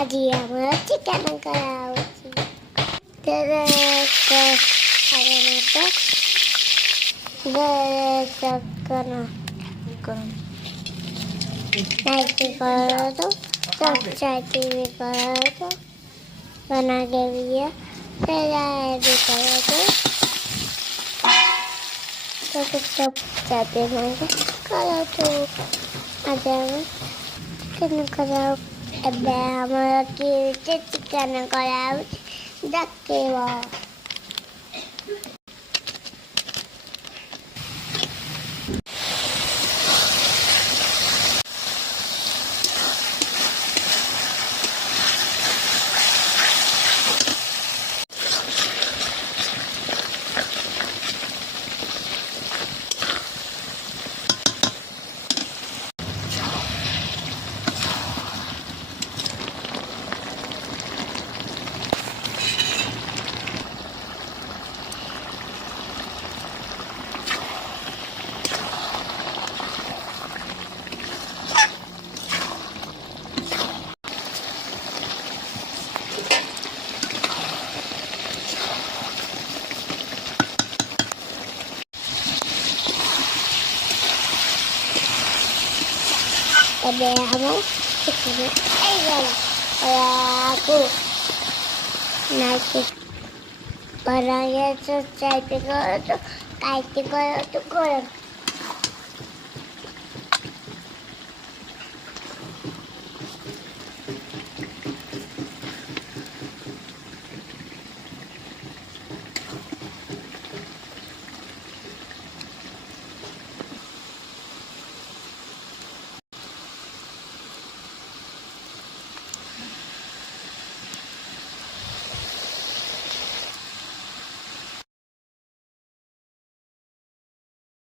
आजी आम्हाला चिकन करावं तर नाईटी करतो चमचाची भी करतो बना के भी भी करतो तो कुछ जाते हैं करो तो आ जाओ चिकन कराओ ଏବେ ଆମର କିଏ ଚିକେନ କରାଉଛି ଡାକିବ ଏବେ ଆମ ଚିକେନ ହେଇଗଲା aku naik barangnya selesai kalau tuh kayak kalau tuh